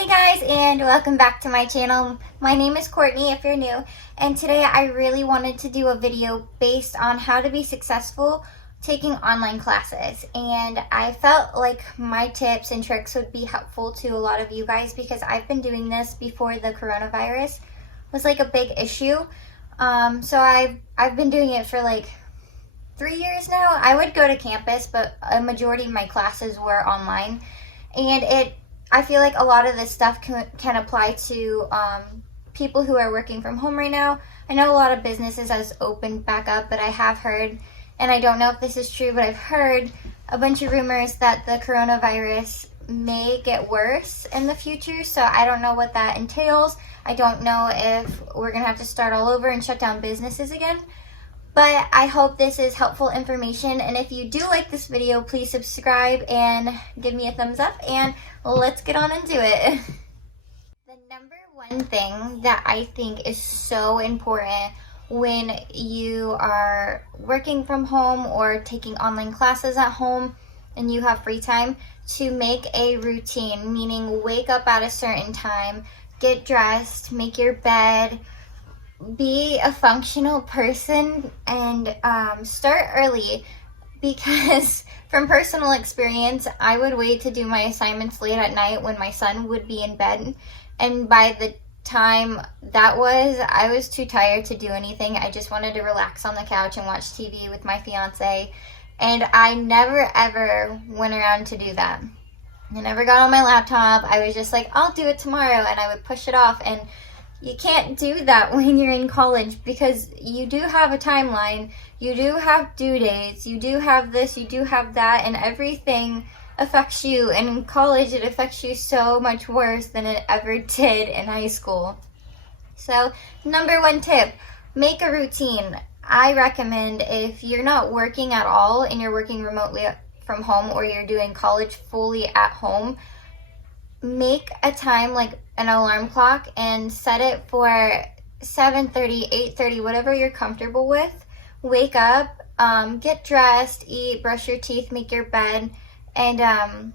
Hey guys, and welcome back to my channel. My name is Courtney if you're new, and today I really wanted to do a video based on how to be successful taking online classes. And I felt like my tips and tricks would be helpful to a lot of you guys because I've been doing this before the coronavirus was like a big issue. So I've been doing it for like 3 years now. I would go to campus, but a majority of my classes were online, and I feel like a lot of this stuff can apply to people who are working from home right now. I know a lot of businesses has opened back up, but I have heard, and I don't know if this is true, but I've heard a bunch of rumors that the coronavirus may get worse in the future. So I don't know what that entails. I don't know if we're going to have to start all over and shut down businesses again. But I hope this is helpful information, and if you do like this video, please subscribe and give me a thumbs up, and let's get on into it. The number one thing that I think is so important when you are working from home or taking online classes at home and you have free time, to make a routine, meaning wake up at a certain time, get dressed, make your bed, be a functional person, and start early, because from personal experience, I would wait to do my assignments late at night when my son would be in bed, and by the time I was too tired to do anything. I just wanted to relax on the couch and watch TV with my fiance, and I never ever went around to do that. I never got on my laptop. I was just like, I'll do it tomorrow, and I would push it off. And you can't do that when you're in college, because you do have a timeline, you do have due dates, you do have this, you do have that, and everything affects you. And in college, it affects you so much worse than it ever did in high school. So, number one tip, make a routine. I recommend, if you're not working at all and you're working remotely from home, or you're doing college fully at home, make a time, like an alarm clock, and set it for 7:30, 8:30, whatever you're comfortable with. Wake up, get dressed, eat, brush your teeth, make your bed, and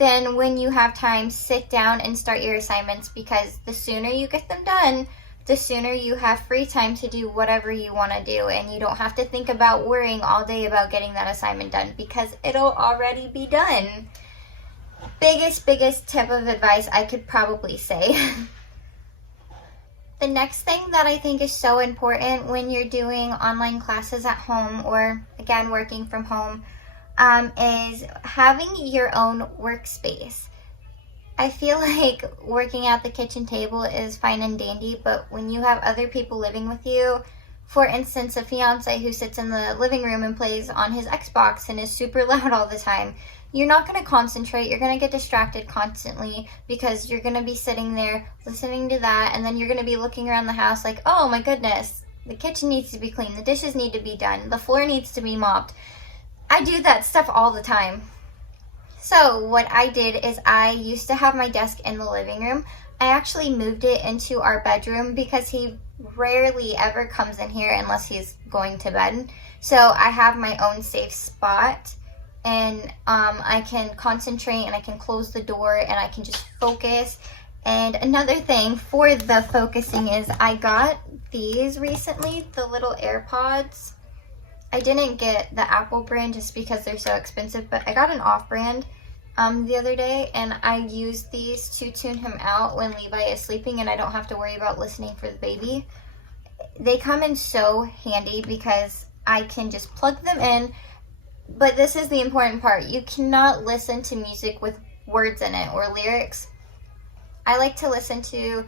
then when you have time, sit down and start your assignments, because the sooner you get them done, the sooner you have free time to do whatever you want to do, and you don't have to think about worrying all day about getting that assignment done, because it'll already be done. Biggest tip of advice I could probably say. The next thing that I think is so important when you're doing online classes at home, or again working from home, is having your own workspace. I feel like working at the kitchen table is fine and dandy, but when you have other people living with you, for instance, a fiance who sits in the living room and plays on his Xbox and is super loud all the time, you're not going to concentrate. You're going to get distracted constantly, because you're going to be sitting there listening to that, and then you're going to be looking around the house like, oh my goodness, the kitchen needs to be clean, the dishes need to be done, the floor needs to be mopped. I do that stuff all the time. So what I did is, I used to have my desk in the living room. I actually moved it into our bedroom because he rarely ever comes in here unless he's going to bed. So I have my own safe spot, and I can concentrate, and I can close the door, and I can just focus. And another thing for the focusing is, I got these recently, the little AirPods. I didn't get the Apple brand just because they're so expensive, but I got an off-brand the other day, and I use these to tune him out when Levi is sleeping, and I don't have to worry about listening for the baby. They come in so handy because I can just plug them in. But this is the important part. You cannot listen to music with words in it or lyrics. I like to listen to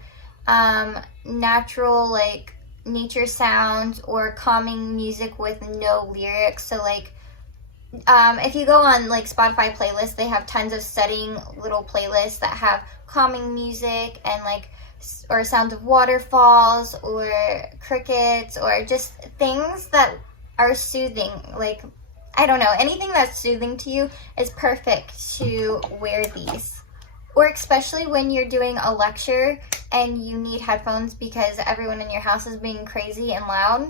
natural, like nature sounds, or calming music with no lyrics. So like if you go on like Spotify playlists, they have tons of studying little playlists that have calming music, and like, or sounds of waterfalls or crickets, or just things that are soothing. Like, I don't know, anything that's soothing to you is perfect to wear these. Or especially when you're doing a lecture and you need headphones because everyone in your house is being crazy and loud,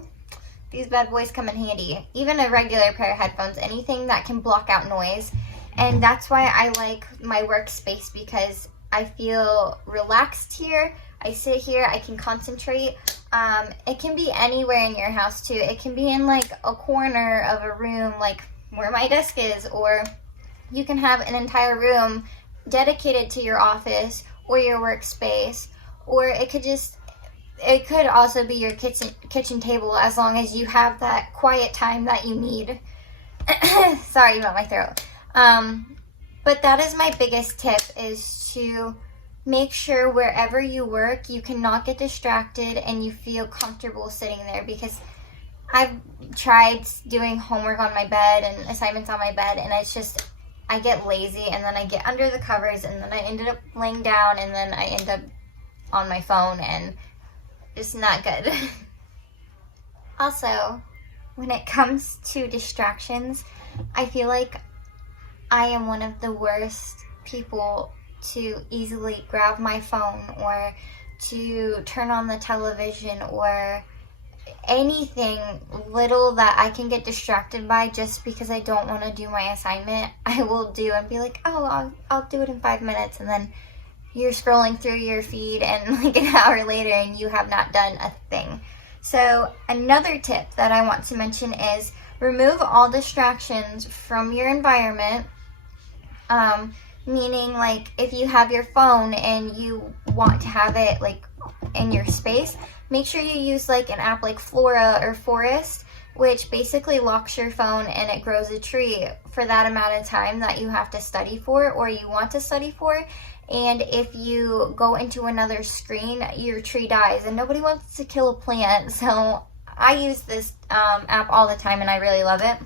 these bad boys come in handy. Even a regular pair of headphones, anything that can block out noise. And that's why I like my workspace, because I feel relaxed here. I sit here, I can concentrate. It can be anywhere in your house too. It can be in like a corner of a room, like where my desk is, or you can have an entire room dedicated to your office or your workspace, or it could also be your kitchen table, as long as you have that quiet time that you need. Sorry about my throat. But that is my biggest tip, is to make sure wherever you work, you cannot get distracted and you feel comfortable sitting there, because I've tried doing homework on my bed and assignments on my bed, and it's just, I get lazy, and then I get under the covers, and then I ended up laying down, and then I end up on my phone, and it's not good. Also, when it comes to distractions, I feel like I am one of the worst people to easily grab my phone or to turn on the television or anything little that I can get distracted by just because I don't want to do my assignment. I will do and be like, oh, I'll do it in 5 minutes, and then you're scrolling through your feed and like an hour later and you have not done a thing. So another tip that I want to mention is remove all distractions from your environment. Meaning, like, if you have your phone and you want to have it like in your space, make sure you use like an app like Flora or Forest, which basically locks your phone and it grows a tree for that amount of time that you have to study for or you want to study for. And if you go into another screen, your tree dies, and nobody wants to kill a plant. So I use this app all the time and I really love it.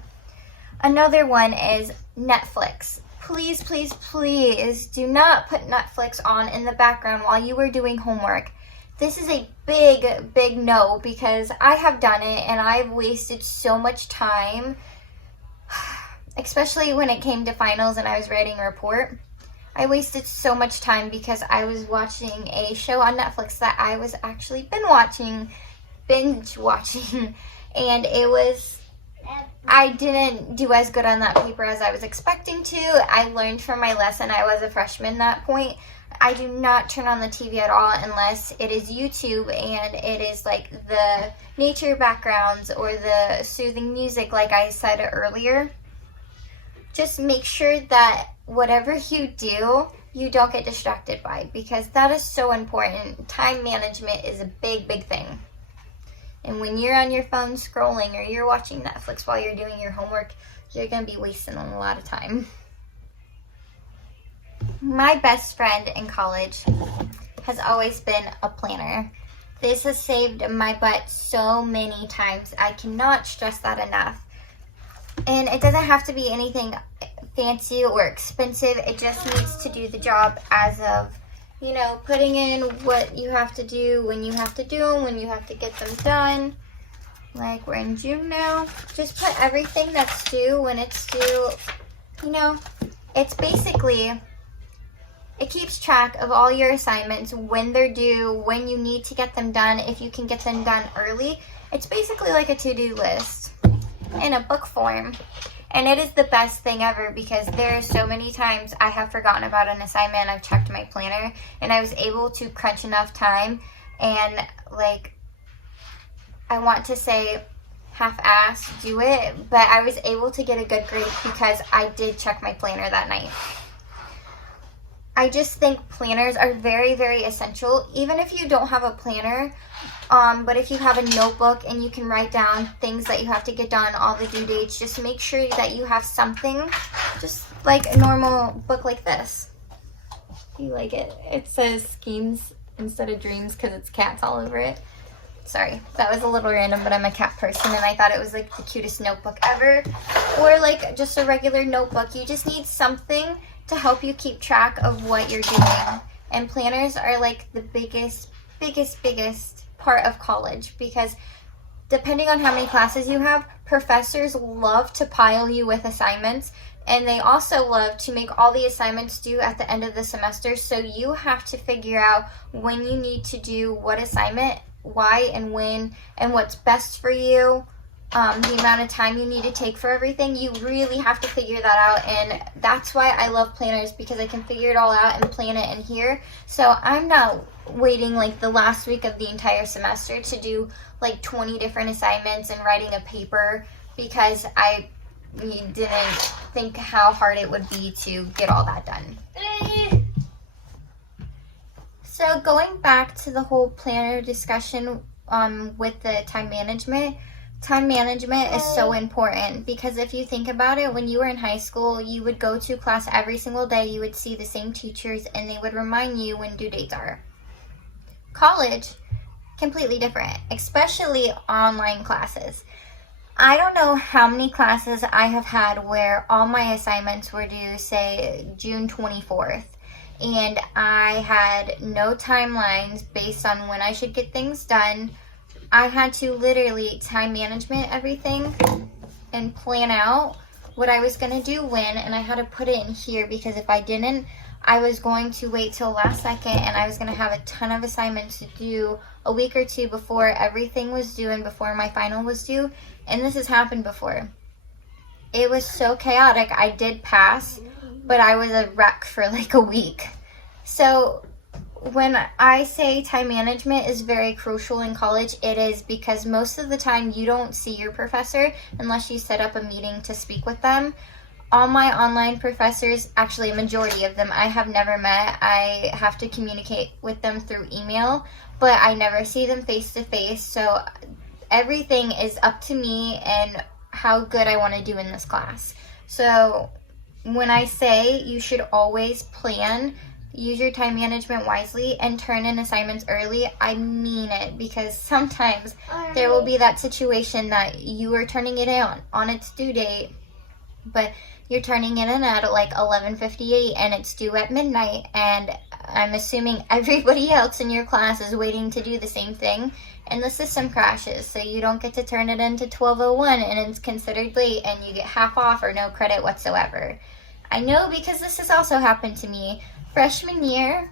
Another one is Netflix. Please, please, please do not put Netflix on in the background while you are doing homework. This is a big, big no, because I have done it and I've wasted so much time, especially when it came to finals and I was writing a report. I wasted so much time because I was watching a show on Netflix that I was actually binge watching, and I didn't do as good on that paper as I was expecting to. I learned from my lesson. I was a freshman at that point. I do not turn on the TV at all unless it is YouTube and it is like the nature backgrounds or the soothing music like I said earlier. Just make sure that whatever you do, you don't get distracted by, because that is so important. Time management is a big, big thing. And when you're on your phone scrolling or you're watching Netflix while you're doing your homework, you're going to be wasting a lot of time. My best friend in college has always been a planner. This has saved my butt so many times. I cannot stress that enough. And it doesn't have to be anything fancy or expensive. It just needs to do the job, as of, you know, putting in what you have to do, when you have to do them, when you have to get them done. Like, we're in June now. Just put everything that's due when it's due. You know, it's basically, it keeps track of all your assignments, when they're due, when you need to get them done, if you can get them done early. It's basically like a to-do list in a book form. And it is the best thing ever, because there are so many times I have forgotten about an assignment. I've checked my planner and I was able to crunch enough time and, like, I want to say half-ass do it, but I was able to get a good grade because I did check my planner that night. I just think planners are very, very essential, even if you don't have a planner. But if you have a notebook and you can write down things that you have to get done, all the due dates, just make sure that you have something, just like a normal book like this. You like it? It says schemes instead of dreams because it's cats all over it. Sorry, that was a little random, but I'm a cat person and I thought it was like the cutest notebook ever. Or like just a regular notebook. You just need something to help you keep track of what you're doing. And planners are like the biggest part of college, because depending on how many classes you have, professors love to pile you with assignments, and they also love to make all the assignments due at the end of the semester. So you have to figure out when you need to do what assignment, why and when, and what's best for you. the amount of time you need to take for everything, you really have to figure that out. And that's why I love planners, because I can figure it all out and plan it in here. So I'm not waiting like the last week of the entire semester to do like 20 different assignments and writing a paper, because I didn't think how hard it would be to get all that done. So going back to the whole planner discussion with the time management is so important, because if you think about it, when you were in high school, you would go to class every single day, you would see the same teachers, and they would remind you when due dates are. College, completely different, especially online classes. I don't know how many classes I have had where all my assignments were due, say, June 24th. And I had no timelines based on when I should get things done. I had to literally time management everything and plan out what I was going to do when, and I had to put it in here, because if I didn't, I was going to wait till last second, and I was going to have a ton of assignments to do a week or two before everything was due and before my final was due. And this has happened before. It was so chaotic. I did pass, but I was a wreck for like a week. So when I say time management is very crucial in college, it is, because most of the time you don't see your professor unless you set up a meeting to speak with them. All my online professors, actually a majority of them, I have never met. I have to communicate with them through email, but I never see them face to face. So everything is up to me and how good I want to do in this class. So when I say you should always plan, use your time management wisely, and turn in assignments early, I mean it, because sometimes there will be that situation that you are turning it in on its due date, but you're turning it in at like 11:58 and it's due at midnight, and I'm assuming everybody else in your class is waiting to do the same thing, and the system crashes, so you don't get to turn it into 12:01 and it's considered late and you get half off or no credit whatsoever. I know, because this has also happened to me. Freshman year,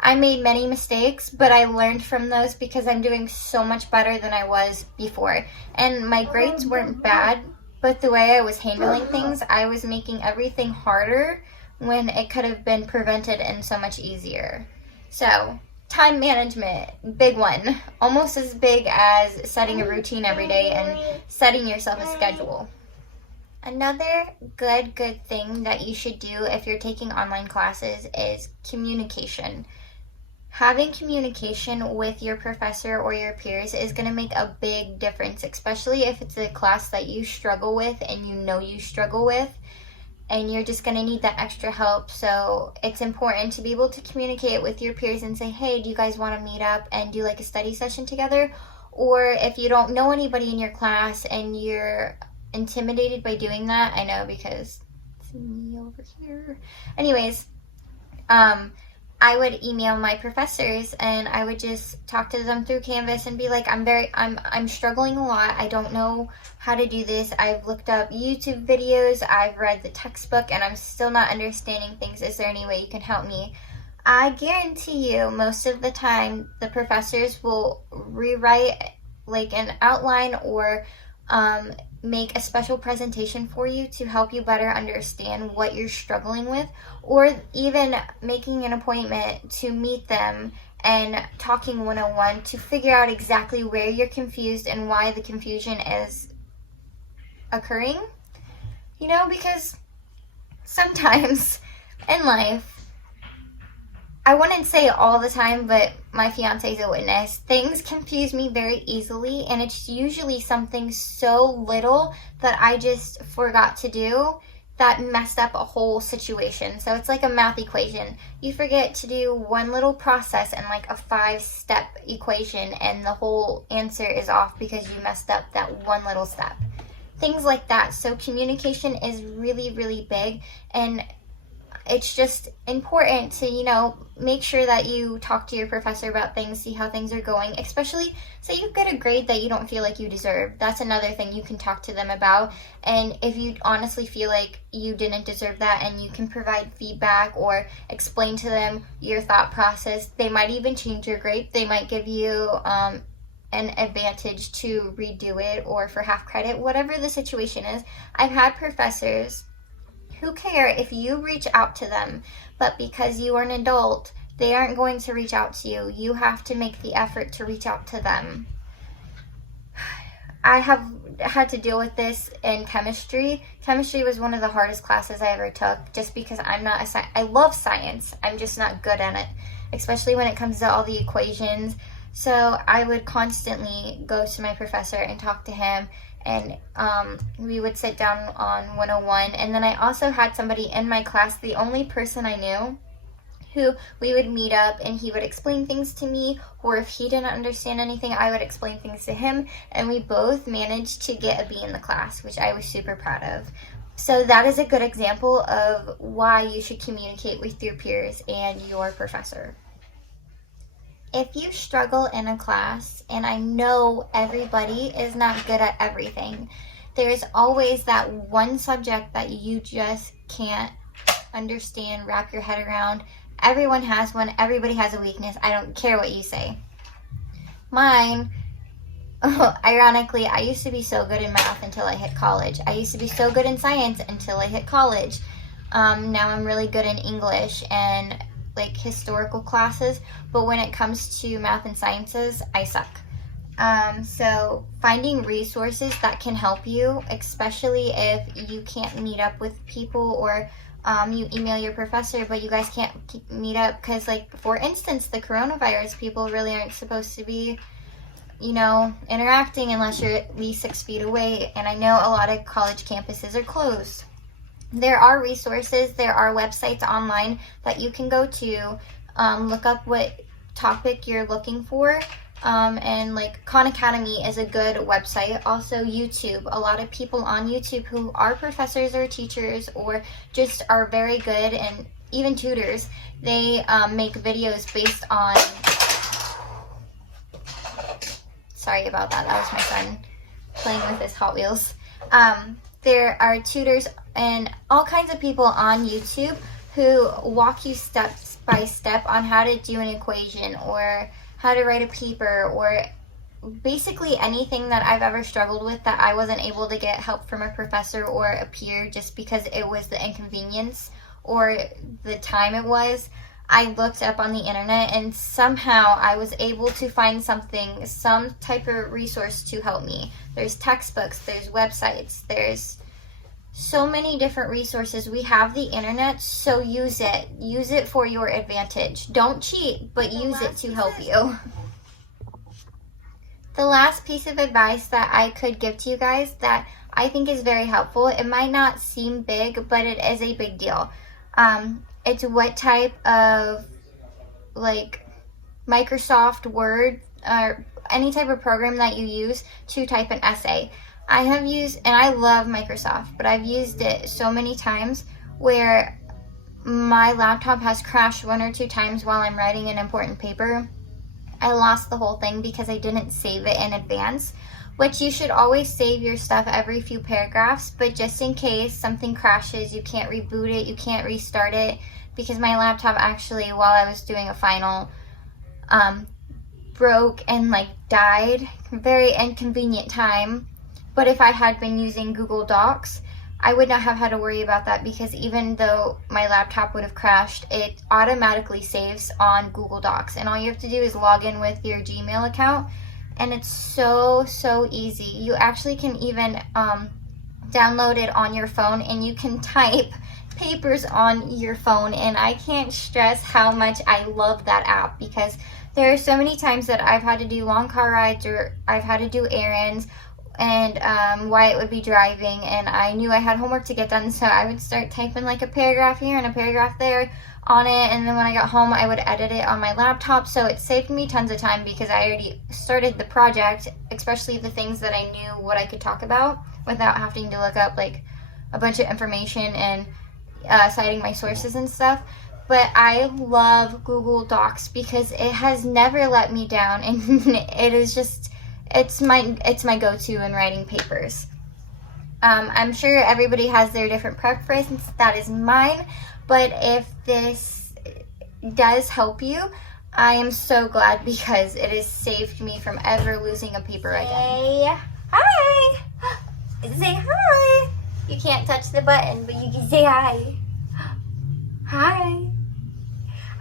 I made many mistakes, but I learned from those because I'm doing so much better than I was before. And my grades weren't bad, but the way I was handling things, I was making everything harder when it could have been prevented and so much easier. So, time management, big one. Almost as big as setting a routine every day and setting yourself a schedule. Another good thing that you should do if you're taking online classes is communication. Having communication with your professor or your peers is going to make a big difference, especially if it's a class that you struggle with and you know you struggle with, and you're just going to need that extra help. So it's important to be able to communicate with your peers and say, hey, do you guys want to meet up and do like a study session together? Or if you don't know anybody in your class and you're intimidated by doing that, I know, because it's me over here. Anyways, I would email my professors and I would just talk to them through Canvas and be like, I'm struggling a lot. I don't know how to do this. I've looked up YouTube videos, I've read the textbook, and I'm still not understanding things. Is there any way you can help me? I guarantee you, most of the time, the professors will rewrite like an outline or make a special presentation for you to help you better understand what you're struggling with, or even making an appointment to meet them and talking one-on-one to figure out exactly where you're confused and why the confusion is occurring. You know, because sometimes in life, I wouldn't say all the time, but my fiance is a witness, things confuse me very easily, and it's usually something so little that I just forgot to do that messed up a whole situation. So it's like a math equation. You forget to do one little process in like a 5-step equation, and the whole answer is off because you messed up that one little step. Things like that. So communication is really big, and it's just important to, you know, make sure that you talk to your professor about things, see how things are going, especially say you get a grade that you don't feel like you deserve. That's another thing you can talk to them about. And if you honestly feel like you didn't deserve that and you can provide feedback or explain to them your thought process, they might even change your grade. They might give you an an advantage to redo it or for half credit, whatever the situation is. I've had professors who care if you reach out to them, but because you are an adult, they aren't going to reach out to you. You have to make the effort to reach out to them. I have had to deal with this in chemistry. Chemistry was one of the hardest classes I ever took, just because I love science. I'm just not good at it, especially when it comes to all the equations. So I would constantly go to my professor and talk to him, and we would sit down on 101. And then I also had somebody in my class, the only person I knew, who we would meet up and he would explain things to me, or if he didn't understand anything, I would explain things to him, and we both managed to get a B in the class, which I was super proud of. So that is a good example of why you should communicate with your peers and your professor. If you struggle in a class, and I know everybody is not good at everything, there's always that one subject that you just can't understand, wrap your head around. Everyone has one. Everybody has a weakness. I don't care what you say. Mine, ironically, I used to be so good in math until I hit college. I used to be so good in science until I hit college. Now I'm really good in English and like historical classes, but when it comes to math and sciences, I suck. So finding resources that can help you, especially if you can't meet up with people, or you email your professor but you guys can't meet up because, like, for instance, the coronavirus, people really aren't supposed to be, interacting unless you're at least 6 feet away, and I know a lot of college campuses are closed. There are resources, there are websites online that you can go to, look up what topic you're looking for, and like Khan Academy is a good website. Also YouTube, a lot of people on YouTube who are professors or teachers or just are very good, and even tutors, they make videos based on, sorry about that, that was my son playing with his Hot Wheels. There are tutors and all kinds of people on YouTube who walk you step by step on how to do an equation or how to write a paper, or basically anything that I've ever struggled with that I wasn't able to get help from a professor or a peer just because it was the inconvenience or the time it was. I looked up on the internet and somehow I was able to find something, some type of resource to help me. There's textbooks, there's websites, there's so many different resources. We have the internet, so use it. Use it for your advantage. Don't cheat, but use it to help you. The last piece of advice that I could give to you guys that I think is very helpful, it might not seem big, but it is a big deal. It's what type of, like, Microsoft Word or any type of program that you use to type an essay. I have used, and I love Microsoft, but I've used it so many times where my laptop has crashed 1 or 2 times while I'm writing an important paper. I lost the whole thing because I didn't save it in advance, which you should always save your stuff every few paragraphs, but just in case something crashes, you can't reboot it, you can't restart it, because my laptop actually, while I was doing a final, broke and died. Very inconvenient time. But if I had been using Google Docs, I would not have had to worry about that, because even though my laptop would have crashed, it automatically saves on Google Docs. And all you have to do is log in with your Gmail account, and it's so easy. You actually can even download it on your phone, and you can type papers on your phone. And I can't stress how much I love that app, because there are so many times that I've had to do long car rides, or I've had to do errands, and Wyatt would be driving, and I knew I had homework to get done, so I would start typing a paragraph here and a paragraph there on it, and then when I got home I would edit it on my laptop. So it saved me tons of time because I already started the project, especially the things that I knew what I could talk about without having to look up a bunch of information and citing my sources and stuff. But I love Google Docs because it has never let me down, and it is just, it's my go-to in writing papers. I'm sure everybody has their different preference. That is mine. But if this does help you, I am so glad because it has saved me from ever losing a paper again. Hey, hi. Say hi. You can't touch the button, but you can say hi. Hi.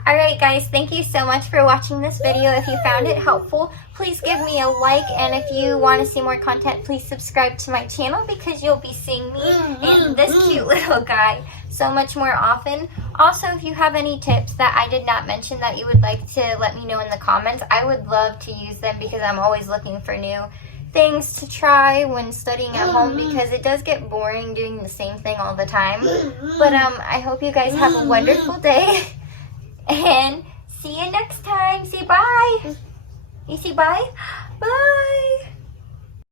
Alright guys, thank you so much for watching this video. If you found it helpful, please give me a like, and if you want to see more content, please subscribe to my channel because you'll be seeing me and this cute little guy so much more often. Also, if you have any tips that I did not mention that you would like to let me know in the comments, I would love to use them because I'm always looking for new things to try when studying at home because it does get boring doing the same thing all the time. But I hope you guys have a wonderful day. And see you next time. Say bye. You say bye? Bye.